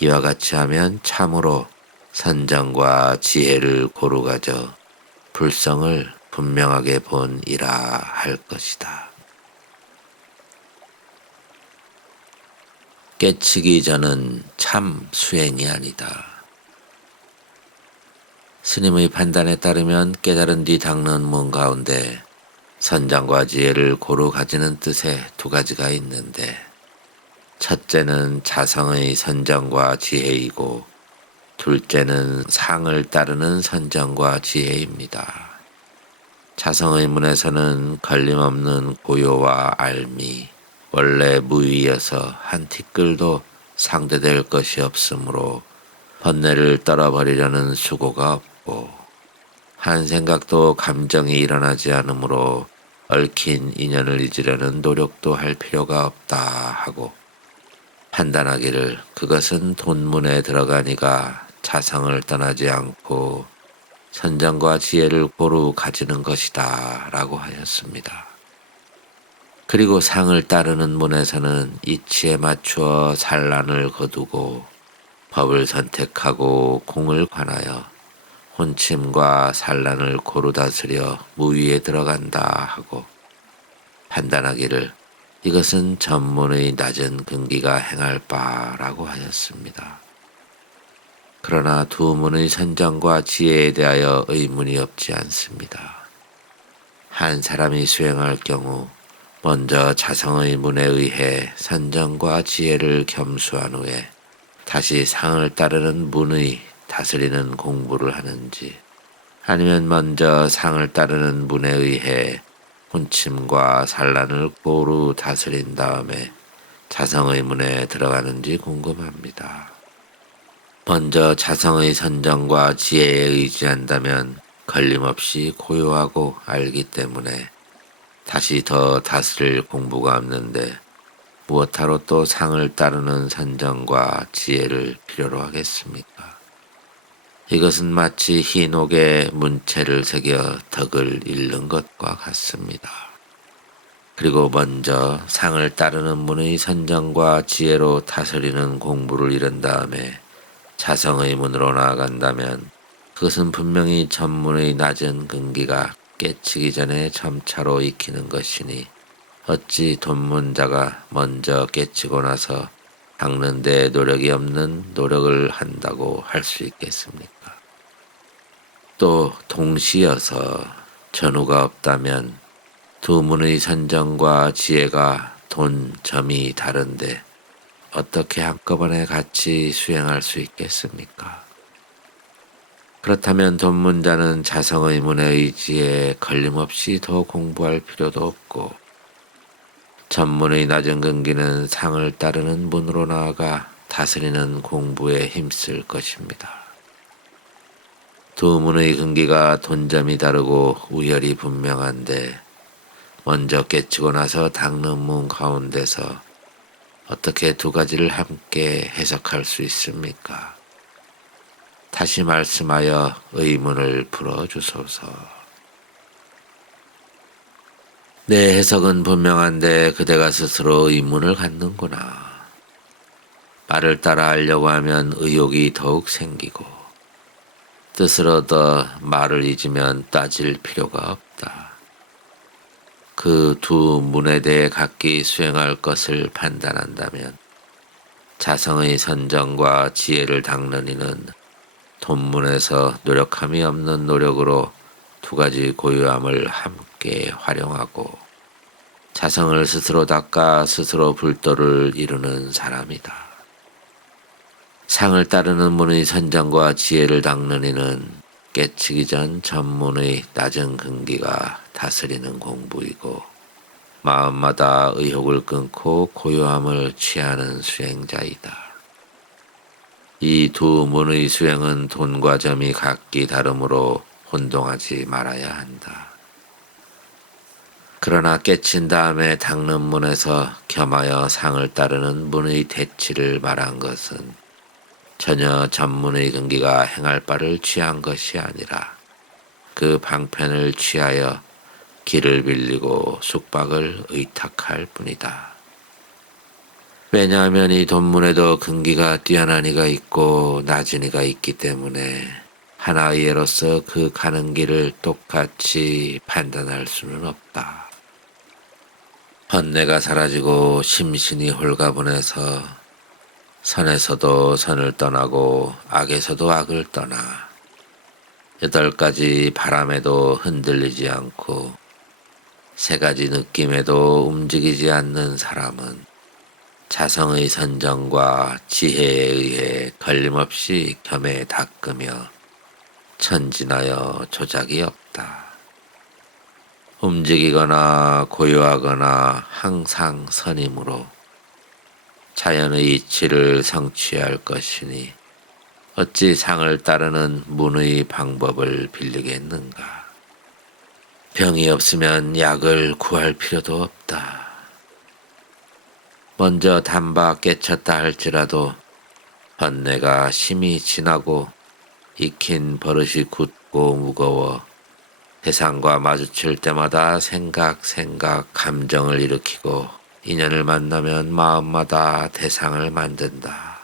이와 같이 하면 참으로 선정과 지혜를 고루 가져 불성을 분명하게 본이라 할 것이다. 깨치기 전은 참 수행이 아니다. 스님의 판단에 따르면 깨달은 뒤 닦는 문 가운데 선정과 지혜를 고루 가지는 뜻의 두 가지가 있는데 첫째는 자성의 선정과 지혜이고 둘째는 상을 따르는 선정과 지혜입니다. 자성의 문에서는 걸림없는 고요와 알미, 원래 무위여서 한 티끌도 상대될 것이 없으므로 번뇌를 떨어버리려는 수고가 없고 한 생각도 감정이 일어나지 않으므로 얽힌 인연을 잊으려는 노력도 할 필요가 없다 하고 판단하기를 그것은 돈문에 들어가니가 자성을 떠나지 않고 선정과 지혜를 고루 가지는 것이다 라고 하였습니다. 그리고 상을 따르는 문에서는 이치에 맞추어 산란을 거두고 법을 선택하고 공을 관하여 혼침과 산란을 고루 다스려 무위에 들어간다 하고 판단하기를 이것은 전문의 낮은 근기가 행할 바라고 하였습니다. 그러나 두 문의 선정과 지혜에 대하여 의문이 없지 않습니다. 한 사람이 수행할 경우 먼저 자성의 문에 의해 선정과 지혜를 겸수한 후에 다시 상을 따르는 문의 다스리는 공부를 하는지 아니면 먼저 상을 따르는 문에 의해 혼침과 산란을 고루 다스린 다음에 자성의 문에 들어가는지 궁금합니다. 먼저 자성의 선정과 지혜에 의지한다면 걸림없이 고요하고 알기 때문에 다시 더 다스릴 공부가 없는데 무엇하러 또 상을 따르는 선정과 지혜를 필요로 하겠습니까? 이것은 마치 흰 옥에 문체를 새겨 덕을 잃는 것과 같습니다. 그리고 먼저 상을 따르는 문의 선정과 지혜로 다스리는 공부를 이룬 다음에 자성의 문으로 나아간다면 그것은 분명히 전문의 낮은 근기가 깨치기 전에 점차로 익히는 것이니 어찌 돈문자가 먼저 깨치고 나서 닦는 데 노력이 없는 노력을 한다고 할 수 있겠습니까? 또 동시여서 전후가 없다면 두 문의 선정과 지혜가 점이 다른데 어떻게 한꺼번에 같이 수행할 수 있겠습니까? 그렇다면 돈문자는 자성의 문에 의지에 걸림없이 더 공부할 필요도 없고 전문의 낮은 근기는 상을 따르는 문으로 나아가 다스리는 공부에 힘쓸 것입니다. 두 문의 근기가 돈점이 다르고 우열이 분명한데 먼저 깨치고 나서 닦는 문 가운데서 어떻게 두 가지를 함께 해석할 수 있습니까? 다시 말씀하여 의문을 풀어주소서. 내 해석은 분명한데 그대가 스스로 의문을 갖는구나. 말을 따라 하려고 하면 의욕이 더욱 생기고 뜻을 얻어 말을 잊으면 따질 필요가 없다. 그 두 문에 대해 각기 수행할 것을 판단한다면 자성의 선정과 지혜를 닦는 이는 돈문에서 노력함이 없는 노력으로 두 가지 고유함을 함께 활용하고 자성을 스스로 닦아 스스로 불도를 이루는 사람이다. 상을 따르는 문의 선정과 지혜를 닦는 이는 깨치기 전 전문의 낮은 근기가 다스리는 공부이고 마음마다 의욕을 끊고 고요함을 취하는 수행자이다. 이 두 문의 수행은 돈과 점이 각기 다르므로 혼동하지 말아야 한다. 그러나 깨친 다음에 닦는 문에서 겸하여 상을 따르는 문의 대치를 말한 것은 전혀 전문의 근기가 행할 바를 취한 것이 아니라 그 방편을 취하여 길을 빌리고 숙박을 의탁할 뿐이다. 왜냐하면 이 돈문에도 근기가 뛰어난 이가 있고 낮은 이가 있기 때문에 하나의 예로서 그 가는 길을 똑같이 판단할 수는 없다. 번뇌가 사라지고 심신이 홀가분해서 선에서도 선을 떠나고 악에서도 악을 떠나 8가지 바람에도 흔들리지 않고 3가지 느낌에도 움직이지 않는 사람은 자성의 선정과 지혜에 의해 걸림없이 겸해 닦으며 천진하여 조작이 없다. 움직이거나 고요하거나 항상 선이므로 자연의 이치를 성취할 것이니 어찌 상을 따르는 문의 방법을 빌리겠는가. 병이 없으면 약을 구할 필요도 없다. 먼저 단박 깨쳤다 할지라도 번뇌가 심히 진하고 익힌 버릇이 굳고 무거워 대상과 마주칠 때마다 생각, 감정을 일으키고 인연을 만나면 마음마다 대상을 만든다.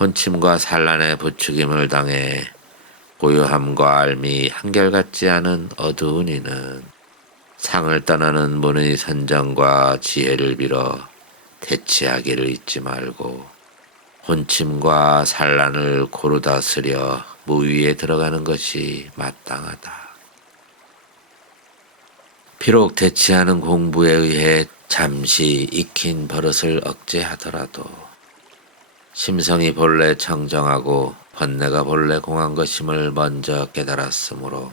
혼침과 산란의 부추김을 당해 고요함과 알미 한결같지 않은 어두운 이는 상을 떠나는 문의 선정과 지혜를 빌어 대치하기를 잊지 말고 혼침과 산란을 고루 다스려 무위에 들어가는 것이 마땅하다. 비록 대치하는 공부에 의해 잠시 익힌 버릇을 억제하더라도 심성이 본래 청정하고 번뇌가 본래 공한 것임을 먼저 깨달았으므로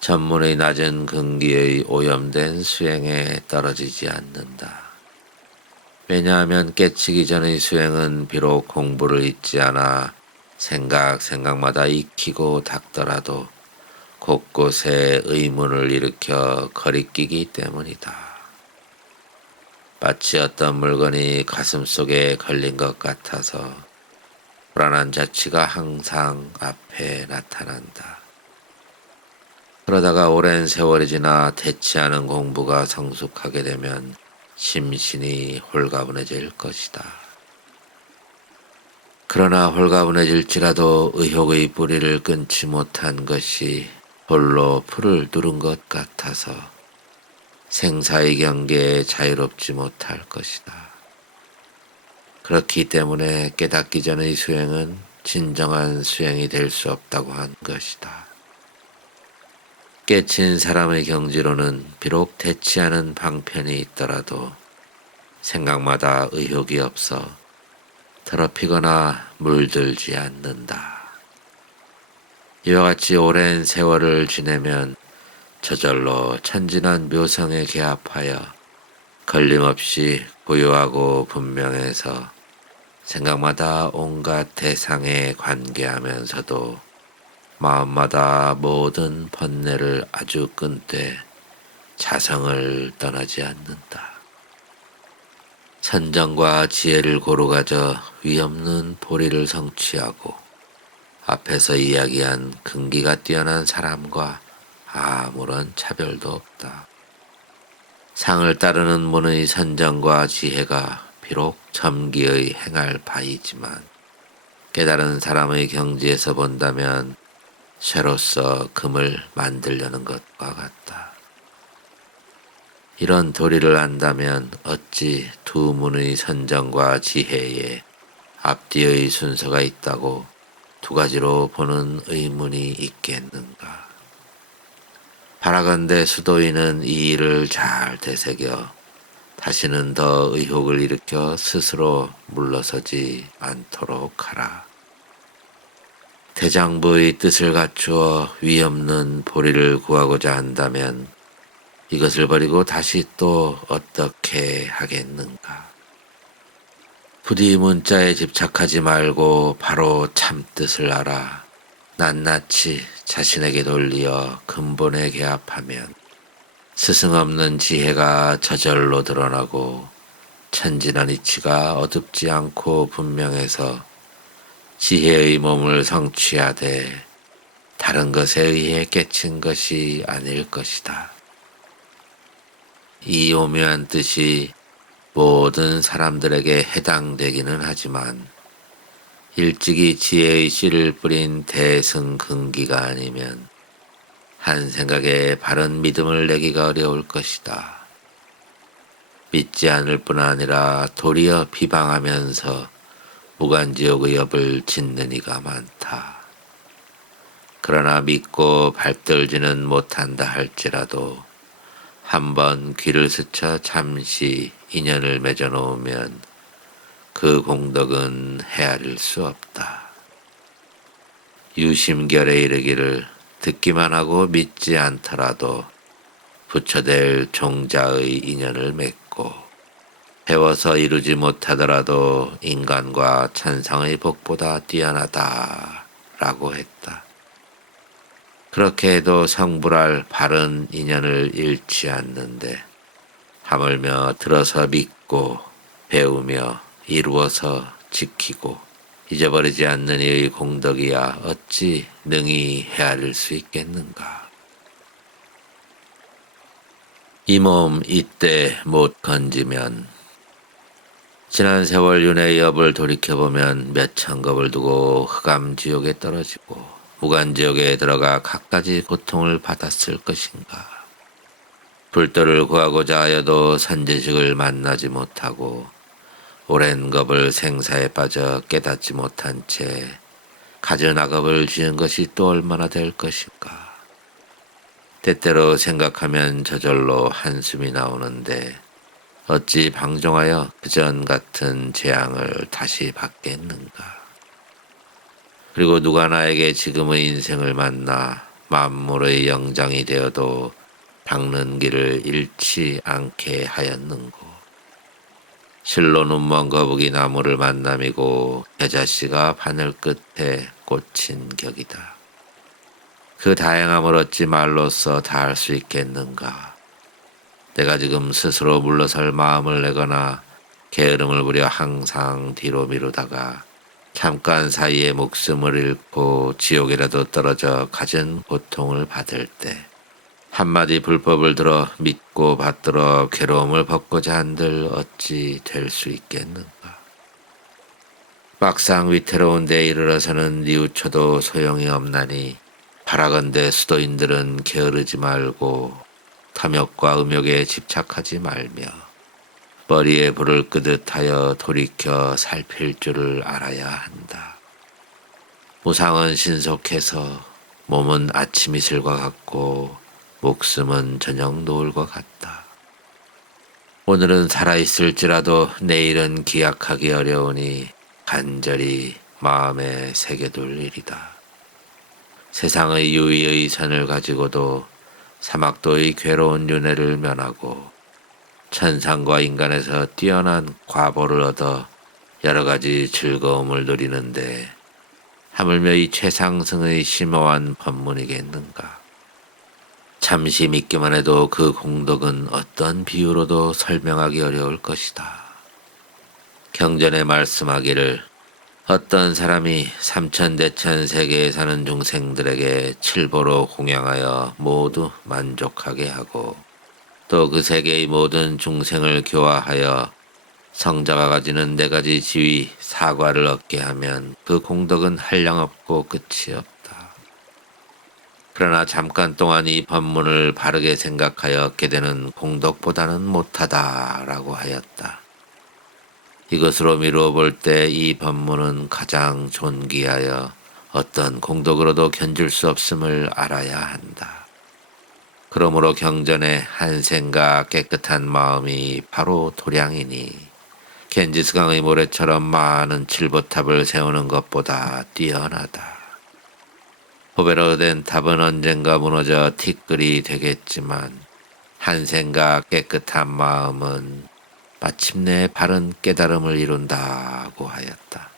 전문의 낮은 근기의 오염된 수행에 떨어지지 않는다. 왜냐하면 깨치기 전의 수행은 비록 공부를 잊지 않아 생각마다 익히고 닦더라도 곳곳에 의문을 일으켜 거리끼기 때문이다. 마치 어떤 물건이 가슴속에 걸린 것 같아서 불안한 자취가 항상 앞에 나타난다. 그러다가 오랜 세월이 지나 대치하는 공부가 성숙하게 되면 심신이 홀가분해질 것이다. 그러나 홀가분해질지라도 의욕의 뿌리를 끊지 못한 것이 홀로 풀을 누른 것 같아서 생사의 경계에 자유롭지 못할 것이다. 그렇기 때문에 깨닫기 전의 수행은 진정한 수행이 될 수 없다고 한 것이다. 깨친 사람의 경지로는 비록 대치하는 방편이 있더라도 생각마다 의욕이 없어 더럽히거나 물들지 않는다. 이와 같이 오랜 세월을 지내면 저절로 천진한 묘성에 개합하여 걸림없이 고요하고 분명해서 생각마다 온갖 대상에 관계하면서도 마음마다 모든 번뇌를 아주 끈되 자성을 떠나지 않는다. 선정과 지혜를 고루 가져 위없는 보리를 성취하고 앞에서 이야기한 근기가 뛰어난 사람과 아무런 차별도 없다. 상을 따르는 문의 선정과 지혜가 비록 점기의 행할 바이지만 깨달은 사람의 경지에서 본다면 쇠로서 금을 만들려는 것과 같다. 이런 도리를 안다면 어찌 두 문의 선정과 지혜에 앞뒤의 순서가 있다고 두 가지로 보는 의문이 있겠는가. 바라건대 수도인은 이 일을 잘 되새겨 다시는 더 의혹을 일으켜 스스로 물러서지 않도록 하라. 대장부의 뜻을 갖추어 위없는 보리를 구하고자 한다면 이것을 버리고 다시 또 어떻게 하겠는가. 부디 문자에 집착하지 말고 바로 참 뜻을 알아 낱낱이 자신에게 돌리어 근본에 개합하면 스승 없는 지혜가 저절로 드러나고 천진한 이치가 어둡지 않고 분명해서 지혜의 몸을 성취하되 다른 것에 의해 깨친 것이 아닐 것이다. 이 오묘한 뜻이 모든 사람들에게 해당되기는 하지만 일찍이 지혜의 씨를 뿌린 대승근기가 아니면 한 생각에 바른 믿음을 내기가 어려울 것이다. 믿지 않을 뿐 아니라 도리어 비방하면서 무간지옥의 업을 짓는 이가 많다. 그러나 믿고 발들지는 못한다 할지라도 한번 귀를 스쳐 잠시 인연을 맺어 놓으면 그 공덕은 헤아릴 수 없다. 유심결에 이르기를 듣기만 하고 믿지 않더라도 부처될 종자의 인연을 맺고 배워서 이루지 못하더라도 인간과 천상의 복보다 뛰어나다 라고 했다. 그렇게 해도 성불할 바른 인연을 잃지 않는데 하물며 들어서 믿고 배우며 이루어서 지키고 잊어버리지 않는 이의 공덕이야 어찌 능히 헤아릴 수 있겠는가. 이 몸 이때 못 건지면 지난 세월 윤회의 업을 돌이켜보면 몇천 겁을 두고 흑암지옥에 떨어지고 무간지옥에 들어가 갖가지 고통을 받았을 것인가. 불도를 구하고자 하여도 선제식을 만나지 못하고 오랜 겁을 생사에 빠져 깨닫지 못한 채 갖은 악업을 지은 것이 또 얼마나 될 것인가. 때때로 생각하면 저절로 한숨이 나오는데 어찌 방종하여 그전 같은 재앙을 다시 받겠는가. 그리고 누가 나에게 지금의 인생을 만나 만물의 영장이 되어도 닦는 길을 잃지 않게 하였는고. 실로 눈먼 거북이 나무를 만남이고 겨자씨가 바늘 끝에 꽂힌 격이다. 그 다행함을 어찌 말로써 다할 수 있겠는가. 내가 지금 스스로 물러설 마음을 내거나 게으름을 부려 항상 뒤로 미루다가 잠깐 사이에 목숨을 잃고 지옥이라도 떨어져 갖은 고통을 받을 때 한마디 불법을 들어 믿고 받들어 괴로움을 벗고자 한들 어찌 될 수 있겠는가. 막상 위태로운 데 이르러서는 뉘우쳐도 소용이 없나니 바라건대 수도인들은 게으르지 말고 탐욕과 음욕에 집착하지 말며 머리에 불을 끄듯 하여 돌이켜 살필 줄을 알아야 한다. 무상은 신속해서 몸은 아침 이슬과 같고 목숨은 저녁 노을과 같다. 오늘은 살아있을지라도 내일은 기약하기 어려우니 간절히 마음에 새겨둘 일이다. 세상의 유의의 선을 가지고도 사막도의 괴로운 윤회를 면하고 천상과 인간에서 뛰어난 과보를 얻어 여러 가지 즐거움을 누리는데 하물며 이 최상승의 심오한 법문이겠는가. 잠시 믿기만 해도 그 공덕은 어떤 비유로도 설명하기 어려울 것이다. 경전에 말씀하기를 어떤 사람이 삼천대천 세계에 사는 중생들에게 칠보로 공양하여 모두 만족하게 하고 또 그 세계의 모든 중생을 교화하여 성자가 가지는 네 가지 지위 사과를 얻게 하면 그 공덕은 한량없고 끝이 없다. 그러나 잠깐 동안 이 법문을 바르게 생각하여 얻게 되는 공덕보다는 못하다라고 하였다. 이것으로 미루어 볼 때 이 법문은 가장 존귀하여 어떤 공덕으로도 견줄 수 없음을 알아야 한다. 그러므로 경전에 한생과 깨끗한 마음이 바로 도량이니 겐지스강의 모래처럼 많은 칠보탑을 세우는 것보다 뛰어나다. 보배로 된 탑은 언젠가 무너져 티끌이 되겠지만 한생과 깨끗한 마음은 마침내 바른 깨달음을 이룬다고 하였다.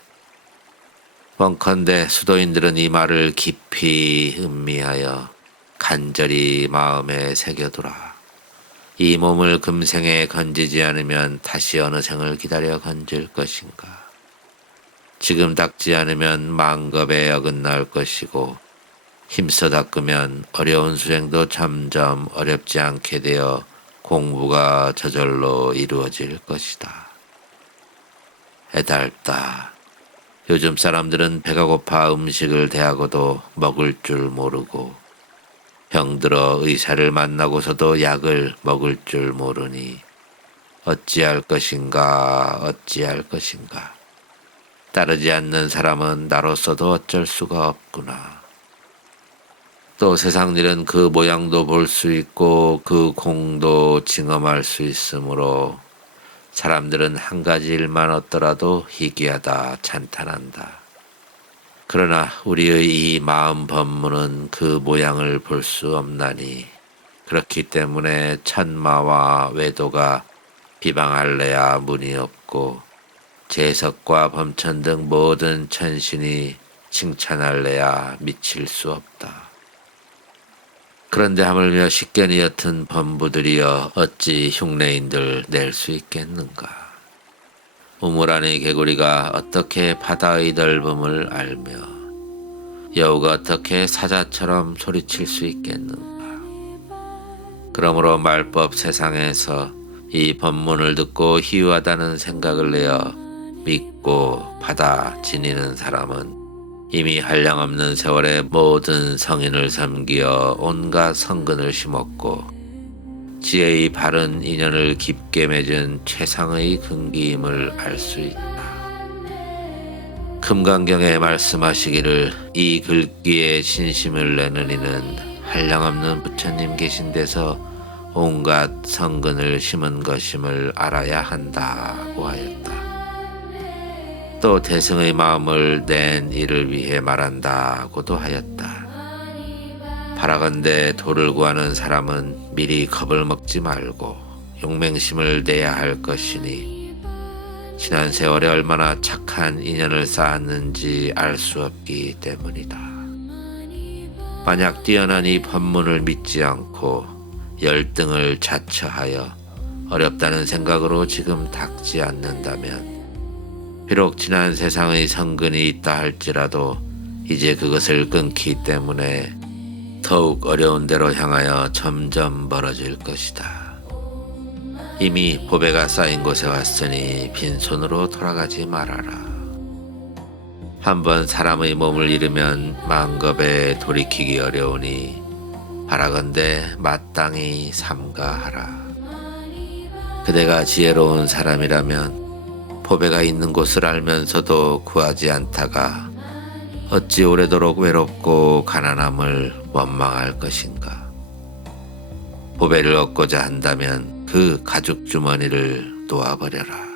원컨대 수도인들은 이 말을 깊이 음미하여 간절히 마음에 새겨두라. 이 몸을 금생에 건지지 않으면 다시 어느 생을 기다려 건질 것인가. 지금 닦지 않으면 만겁에 어긋날 것이고 힘써 닦으면 어려운 수행도 점점 어렵지 않게 되어 공부가 저절로 이루어질 것이다. 애달다. 요즘 사람들은 배가 고파 음식을 대하고도 먹을 줄 모르고 병들어 의사를 만나고서도 약을 먹을 줄 모르니 어찌할 것인가. 따르지 않는 사람은 나로서도 어쩔 수가 없구나. 또 세상 일은 그 모양도 볼 수 있고 그 공도 징험할 수 있으므로 사람들은 한 가지 일만 얻더라도 희귀하다 찬탄한다. 그러나 우리의 이 마음 법문은 그 모양을 볼 수 없나니 그렇기 때문에 천마와 외도가 비방할래야 문이 없고 재석과 범천 등 모든 천신이 칭찬할래야 미칠 수 없다. 그런데 하물며 식견이 옅은 범부들이여 어찌 흉내인들 낼 수 있겠는가. 우물 안의 개구리가 어떻게 바다의 넓음을 알며 여우가 어떻게 사자처럼 소리칠 수 있겠는가. 그러므로 말법 세상에서 이 법문을 듣고 희유하다는 생각을 내어 믿고 받아 지니는 사람은 이미 한량없는 세월에 모든 성인을 섬기어 온갖 성근을 심었고 지혜의 바른 인연을 깊게 맺은 최상의 근기임을 알 수 있다. 금강경에 말씀하시기를 이 글귀에 신심을 내는 이는 한량없는 부처님 계신 데서 온갖 성근을 심은 것임을 알아야 한다고 하였다. 또 대승의 마음을 낸 이를 위해 말한다고도 하였다. 바라건대 도를 구하는 사람은 미리 겁을 먹지 말고 용맹심을 내야 할 것이니 지난 세월에 얼마나 착한 인연을 쌓았는지 알 수 없기 때문이다. 만약 뛰어난 이 법문을 믿지 않고 열등을 자처하여 어렵다는 생각으로 지금 닦지 않는다면 비록 지난 세상의 성근이 있다 할지라도 이제 그것을 끊기 때문에 더욱 어려운 데로 향하여 점점 멀어질 것이다. 이미 보배가 쌓인 곳에 왔으니 빈손으로 돌아가지 말아라. 한번 사람의 몸을 잃으면 만겁에 돌이키기 어려우니 바라건대 마땅히 삼가하라. 그대가 지혜로운 사람이라면 보배가 있는 곳을 알면서도 구하지 않다가 어찌 오래도록 외롭고 가난함을 원망할 것인가. 보배를 얻고자 한다면 그 가죽 주머니를 놓아버려라.